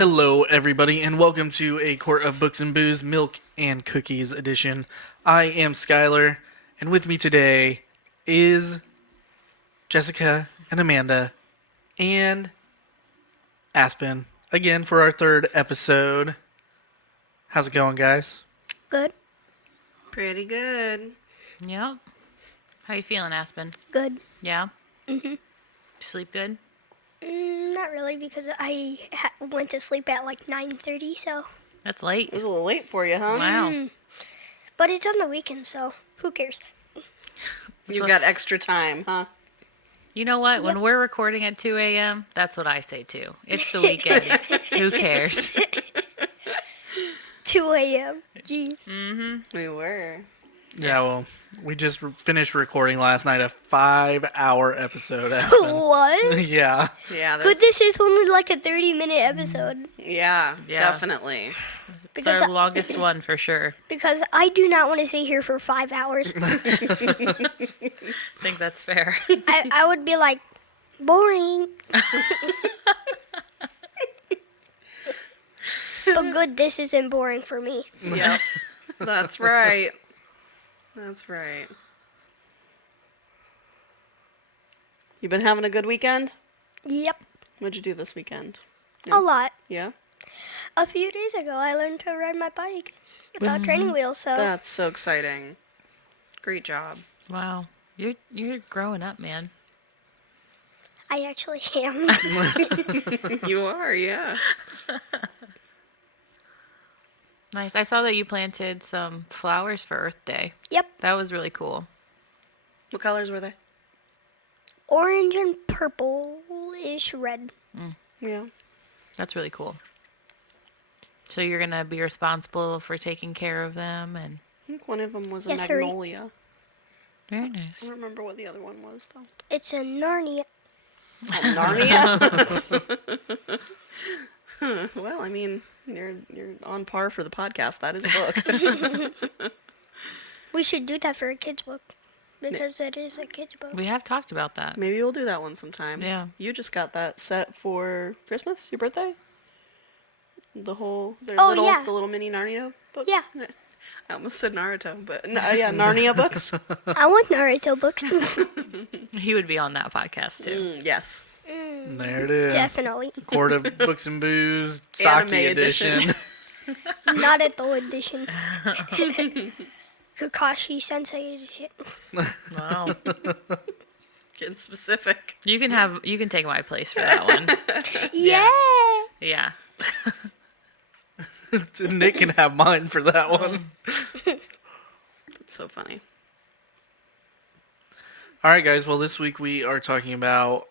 Hello, everybody, and welcome to A Quart of Books and Booze, Milk and Cookies edition. I am Skyler, and with me today is Jessica and Amanda and Aspen, again for our third episode. How's it going, guys? Good. Pretty good. Yep. How you feeling, Aspen? Good. Yeah? Mm-hmm. Sleep good? Not really, because I went to sleep at like 9:30, so. That's late. It was a little late for you, huh? Wow. But it's on the weekend, so who cares? You've got extra time, huh? You know what? When we're recording at 2 a.m., that's what I say too. It's the weekend. Who cares? 2 a.m. Jeez. Mm-hmm. We were. Yeah, well, we just finished recording last night a 5-hour episode. Aspen. What? Yeah. Yeah. But this is only like a 30-minute episode. Yeah, Yeah. Definitely. It's Because our longest one for sure. Because I do not want to stay here for 5 hours. I think that's fair. I would be like, boring. But good, this isn't boring for me. Yep. That's right. That's right. You been having a good weekend? Yep, What'd you do this weekend? a lot. Yeah? A few days ago, I learned to ride my bike without training wheels, so That's so exciting. Great job. Wow. You're growing up, man. I actually am. You are, yeah. Nice. I saw that you planted some flowers for Earth Day. Yep, That was really cool. What colors were they? orange and purple-ish red. Yeah. That's really cool. So you're going to be responsible for taking care of them and... I think one of them was a Yes, hurry. magnolia. Very nice. I don't remember what the other one was, though. It's a Narnia. Oh, Narnia? Well, I mean, you're on par for the podcast. That is a book. We should do that for a kid's book. Because that is a kid's book. We have talked about that. Maybe we'll do that one sometime. Yeah. You just got that set for Christmas, your birthday? The whole, yeah. the little mini Narnia book? Yeah. I almost said Naruto, but yeah, Narnia books. I want Naruto books. He would be on that podcast too. Yes. There it is. Definitely. Quart of Books and Booze, Sake Anime edition. Not adult edition. Kakashi Sensei edition. Wow. Getting specific. You can take my place for that one. Yeah. Yeah. Nick can have mine for that one. That's so funny. All right, guys. Well, this week we are talking about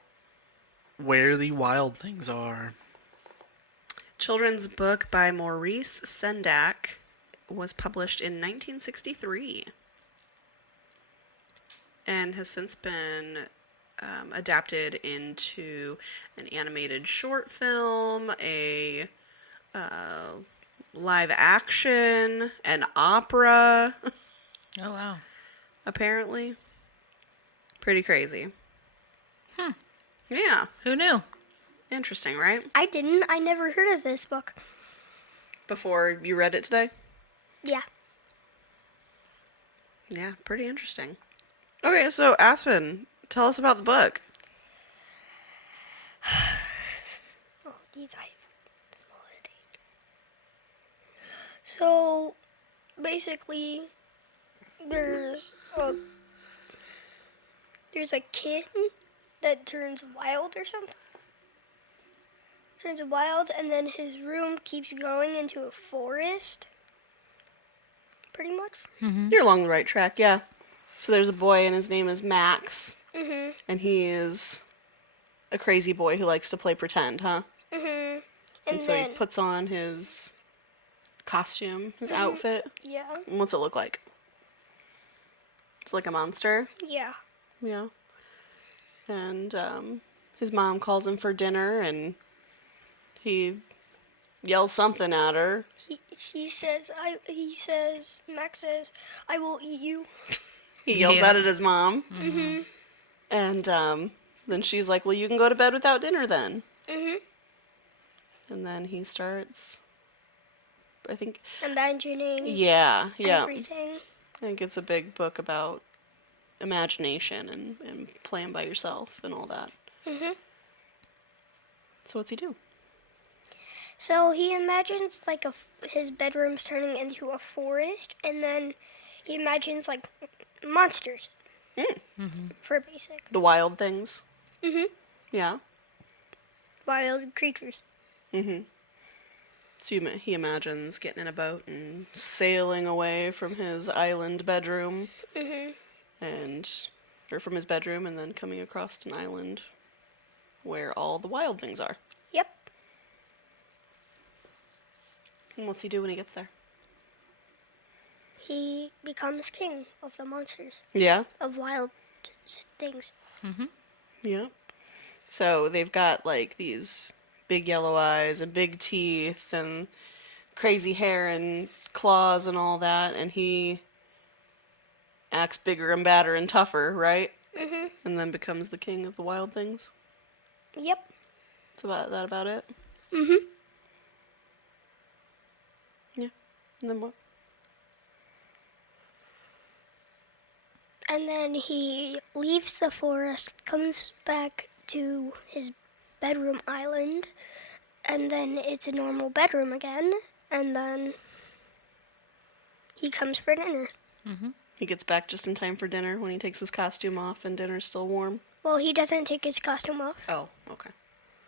where the wild things are. Children's book by Maurice Sendak was published in 1963 and has since been adapted into an animated short film, a live action, an opera, Oh, wow. apparently. Pretty crazy. Yeah. Who knew? Interesting, right? I didn't. I never heard of this book. Before you read it today? Yeah. Yeah, pretty interesting. Okay, so Aspen, tell us about the book. Oh, these I have small headache. So, basically, there's a kitten that turns wild or something. Turns wild, and then his room keeps going into a forest. Pretty much. You're along the right track, yeah. So there's a boy, and his name is Max. Mhm. And he is a crazy boy who likes to play pretend, huh? Mhm. And so he puts on his costume, his outfit. yeah, And what's it look like? It's like a monster. yeah. Yeah. And his mom calls him for dinner, and he yells something at her. Max says, "I will eat you." He yells Yeah. that at his mom. Mhm. And then she's like, well, you can go to bed without dinner then. Mhm. And then he starts, I think, Imagining yeah. everything. I think it's a big book about imagination and playing by yourself and all that. Mhm. So what's he do? So he imagines like his bedroom's turning into a forest, and then he imagines like monsters. For basic. The wild things. Mhm. Yeah. Wild creatures. So he imagines getting in a boat and sailing away from his island bedroom. Or from his bedroom, and then coming across an island where all the wild things are. Yep. And what's he do when he gets there? He becomes king of the monsters, Yeah. of wild things. Yeah. So they've got like these big yellow eyes and big teeth and crazy hair and claws and all that, and he acts bigger and badder and tougher, right? And then becomes the king of the wild things. Yep. It's about it. Yeah. And then what? And then he leaves the forest, comes back to his bedroom island, and then it's a normal bedroom again, and then he comes for dinner. He gets back just in time for dinner when he takes his costume off and dinner's still warm. Well, he doesn't take his costume off. Oh, okay.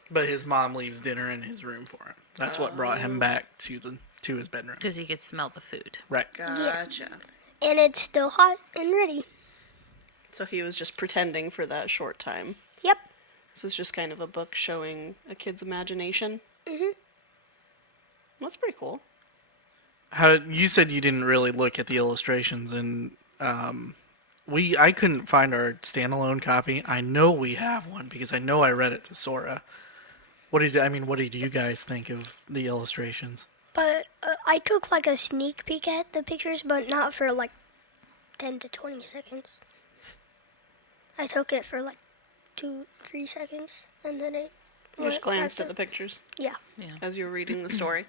But his mom leaves dinner in his room for him. That's what brought him back to his bedroom. Because he could smell the food. Right. Gotcha. And it's still hot and ready. So he was just pretending for that short time. Yep. So it's just kind of a book showing a kid's imagination. That's pretty cool. How you said you didn't really look at the illustrations, and I couldn't find our standalone copy. I know we have one because I know I read it to Sora. What did you guys think of the illustrations? But I took like a sneak peek at the pictures, but not for like 10 to 20 seconds. I took it for like 2-3 seconds, and then You just glanced at the pictures Yeah. as you were reading the story.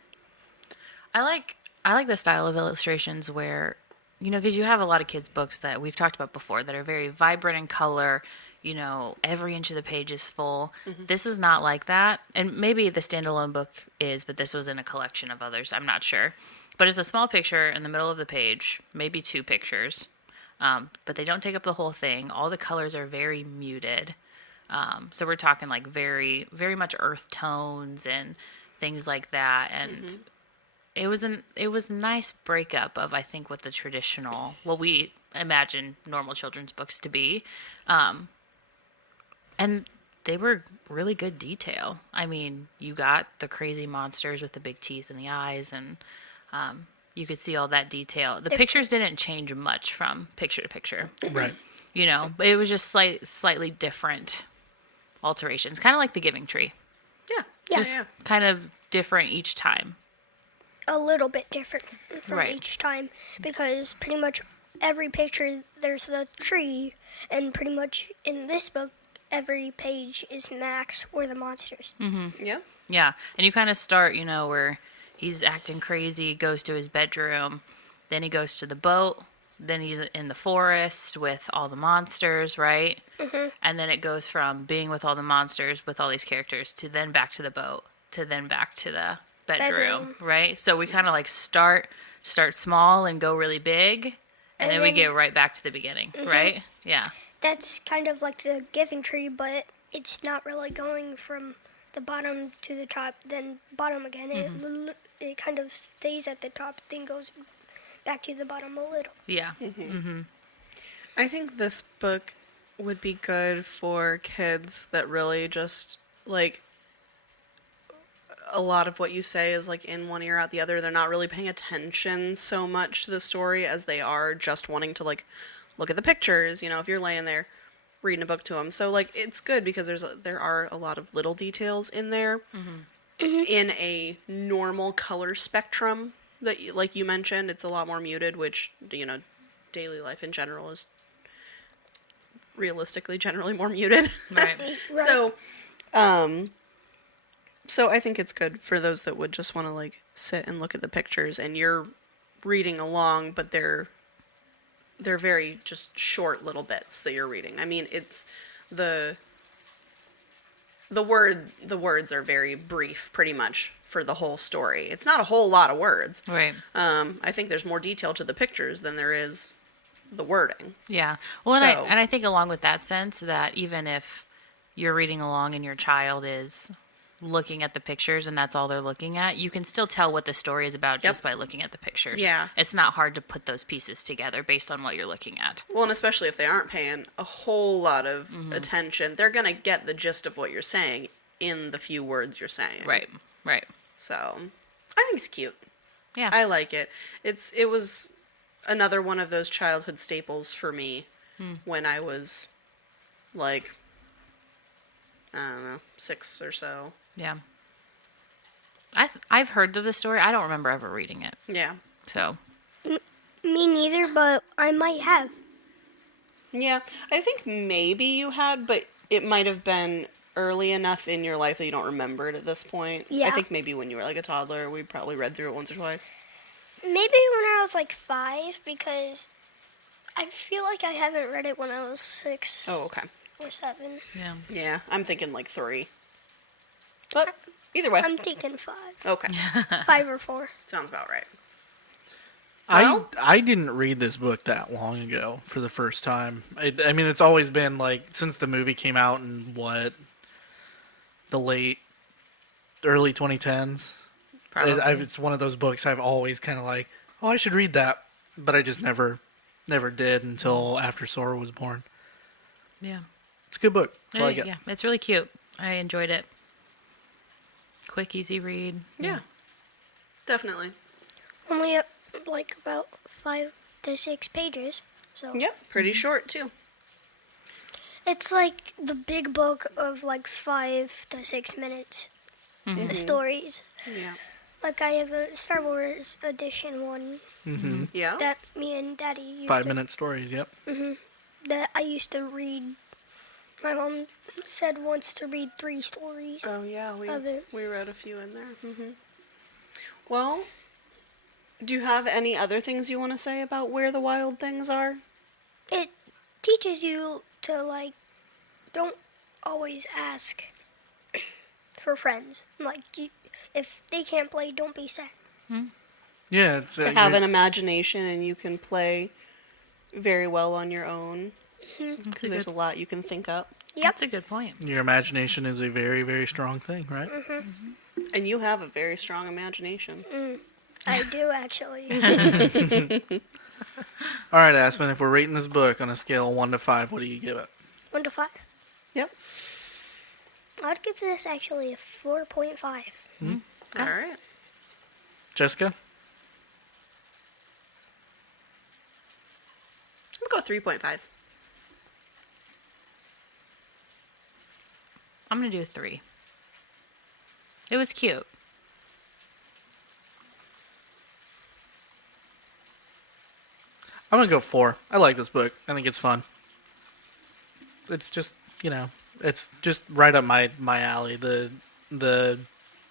I like the style of illustrations where, because you have a lot of kids' books that we've talked about before that are very vibrant in color. Every inch of the page is full. This was not like that. And maybe the standalone book is, but this was in a collection of others. I'm not sure. But it's a small picture in the middle of the page, maybe 2 pictures. But they don't take up the whole thing. All the colors are very muted. So we're talking like very, very much earth tones and things like that. And it was a nice breakup of, I think, what we imagine normal children's books to be. And they were really good detail. I mean, you got the crazy monsters with the big teeth and the eyes, and you could see all that detail. The pictures didn't change much from picture to picture. Right. But it was just slightly different alterations, kind of like the Giving Tree. Yeah. Just kind of different each time. A little bit different from Right. each time, because pretty much every picture there's the tree, and pretty much in this book every page is Max or the monsters. Yeah. Yeah, and you kind of start, where he's acting crazy, goes to his bedroom, then he goes to the boat, then he's in the forest with all the monsters, right? And then it goes from being with all the monsters with all these characters to then back to the boat, to then back to the bedroom. Right? So we kind of like start small and go really big, and then we get right back to the beginning, right? Yeah. That's kind of like the Giving Tree, but it's not really going from the bottom to the top, then bottom again. It kind of stays at the top, then goes back to the bottom a little. Yeah. I think this book would be good for kids that really just, like, a lot of what you say is, like, in one ear, out the other. They're not really paying attention so much to the story as they are just wanting to, like, look at the pictures, if you're laying there reading a book to them. So, like, it's good because there are a lot of little details in there in a normal color spectrum that, like you mentioned, it's a lot more muted, which, daily life in general is realistically generally more muted. Right. Right. So, So I think it's good for those that would just want to like sit and look at the pictures, and you're reading along, but they're very just short little bits that you're reading. I mean, it's the words are very brief, pretty much, for the whole story. It's not a whole lot of words. Right. I think there's more detail to the pictures than there is the wording. Yeah. Well, So- and I think along with that sense that even if you're reading along and your child is looking at the pictures and that's all they're looking at, you can still tell what the story is about just by looking at the pictures. Yeah. It's not hard to put those pieces together based on what you're looking at. Well, and especially if they aren't paying a whole lot of attention, they're going to get the gist of what you're saying in the few words you're saying. Right. Right. So, I think it's cute. Yeah. I like it. It was another one of those childhood staples for me when I was like, I don't know, 6 or so. Yeah. I've heard of the story. I don't remember ever reading it. Yeah. So, Me neither, but I might have. Yeah, I think maybe you had, but it might have been early enough in your life that you don't remember it at this point. I Yeah. think maybe when you were like a toddler, we probably read through it once or twice. Maybe when I was like 5, because I feel like I haven't read it when I was 6 Oh, okay. or 7. yeah. Yeah, I'm thinking like 3. But either way. I'm thinking 5. Okay. 5 or 4. Sounds about right. I didn't read this book that long ago for the first time. I mean, it's always been like since the movie came out in the early 2010s. Probably. It's one of those books I've always kind of like, oh, I should read that, but I just never did until after Sora was born. Yeah. It's a good book. I like it. Yeah. It's really cute. I enjoyed it. Quick, easy read. Yeah. Definitely. Only like about 5 to 6 pages. So Yep, pretty short too. it's like the big book of like 5 to 6 minutes stories. Yeah. Like I have a Star Wars edition one Yeah. that me and Daddy used 5-minute stories. Yep. that I used to read. My mom said once to read 3 stories. Oh yeah, of it. we read a few in there. Well, do you have any other things you want to say about where the wild things are? It teaches you to like don't always ask for friends. Like if they can't play, don't be sad. Yeah, it's To have an imagination and you can play very well on your own. Because there's a lot you can think up. Yep. That's a good point. your imagination is a very, very strong thing, right? And you have a very strong imagination. I do actually. All right, Aspen, if we're rating this book on a scale of 1 to 5, what do you give it? 1 to 5. Yep. I'd give this actually a 4.5. All right. Jessica? I'm going to go 3.5. I'm going to do a 3. It was cute. I'm going to go 4. I like this book. I think it's fun. It's just, it's just right up my alley. The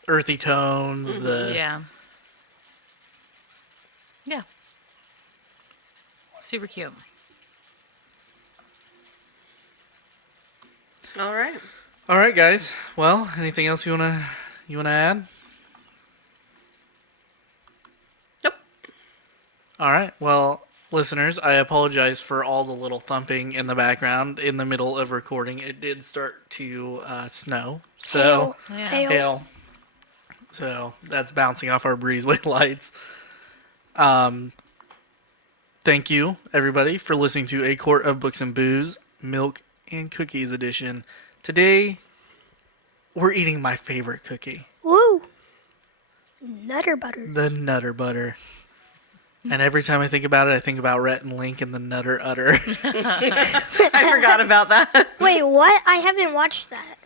earthy tones, the... Yeah. Yeah. Super cute. All right. All right, guys. Well, anything else you wanna add? Nope. All right. Well, listeners, I apologize for all the little thumping in the background in the middle of recording. It did start to snow, so Yeah. hail. So that's bouncing off our breezeway lights. Thank you, everybody, for listening to A Quart of Books and Booze, Milk and Cookies edition. Today, we're eating my favorite cookie, Woo! Nutter butter. the Nutter Butter. And every time I think about it, I think about Rhett and Link and the Nutter Udder. I forgot about that. Wait, what? I haven't watched that.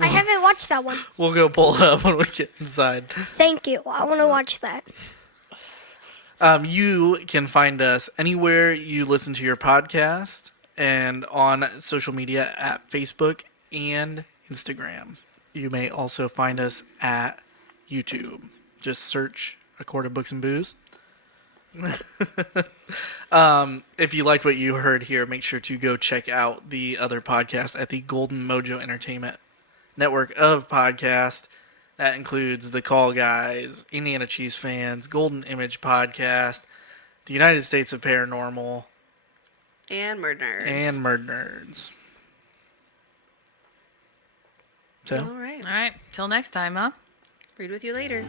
I haven't watched that one. We'll go pull it up when we get inside. Thank you. I want to watch that. You can find us anywhere you listen to your podcast and on social media at Facebook and Instagram. you may also find us at YouTube. Just search A Court of Books and Booze. If you liked what you heard here, make sure to go check out the other podcast at the Golden Mojo Entertainment network of podcasts. That includes The Call Guys, Indiana Chiefs Fans, Golden Image Podcast, the United States of Paranormal, And MurdNerds. and MurdNerds. So, All right. All right. Till next time, huh? Read with you later.